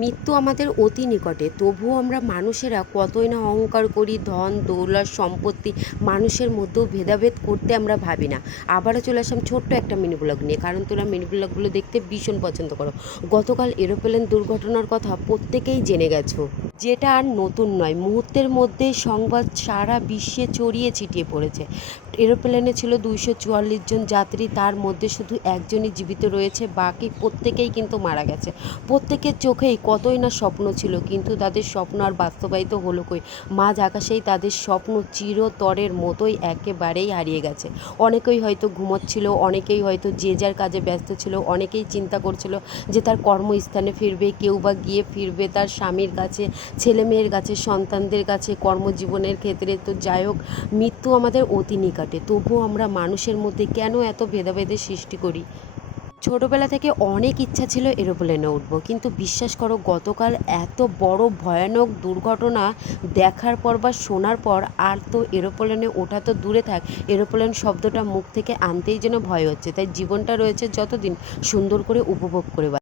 মৃত্যু আমাদের অতি নিকটে, তবুও আমরা মানুষেরা কতই না অহংকার করি। ধন দৌলত সম্পত্তি মানুষের মধ্যেও ভেদাভেদ করতে আমরা ভাবি না। আবারও চলে আসলাম ছোট্ট একটা মিনি ব্লগ নিয়ে, কারণ তোমরা মিনি ব্লগগুলো দেখতে ভীষণ পছন্দ করো। গতকাল এরোপ্লেন দুর্ঘটনার কথা প্রত্যেকেই জেনে গেছো, যেটা আর নতুন নয়। মুহূর্তের মধ্যেই সংবাদ সারা বিশ্বে ছড়িয়ে ছিটিয়ে পড়েছে। এরোপ্লেনে ছিল 244 জন যাত্রী, তার মধ্যে শুধু একজনই জীবিত রয়েছে, বাকি প্রত্যেকেই কিন্তু মারা গেছে। প্রত্যেকের চোখেই কতই না স্বপ্ন ছিল, কিন্তু তাদের স্বপ্ন আর বাস্তবায়িত হলো কই। মাঝ আকাশেই তাদের স্বপ্ন চিরতরের মতোই একেবারেই হারিয়ে গেছে। অনেকেই হয়তো ঘুমোচ্ছিল, অনেকেই হয়তো যে যার কাজে ব্যস্ত ছিল, অনেকেই চিন্তা করছিল যে তার কর্মস্থানে ফিরবে, কেউ বা গিয়ে ফিরবে তার স্বামীর কাছে, ছেলে মেয়ের কাছে, সন্তানদের কাছে, কর্মজীবনের ক্ষেত্রে। তো যাই হোক, মৃত্যু আমাদের অতি নিকটে, তবুও আমরা মানুষের মধ্যে কেন এত ভেদাভেদের সৃষ্টি করি। ছোটোবেলা থেকে অনেক ইচ্ছা ছিল এরোপ্লেনে উঠবো, কিন্তু বিশ্বাস করো, গতকাল এত বড় ভয়ানক দুর্ঘটনা দেখার পর বা শোনার পর আর তো এরোপ্লেনে ওঠা তো দূরে থাক, এরোপ্লেন শব্দটা মুখ থেকে আনতেই যেন ভয় হচ্ছে। তাই জীবনটা রয়েছে যতদিন, সুন্দর করে উপভোগ করে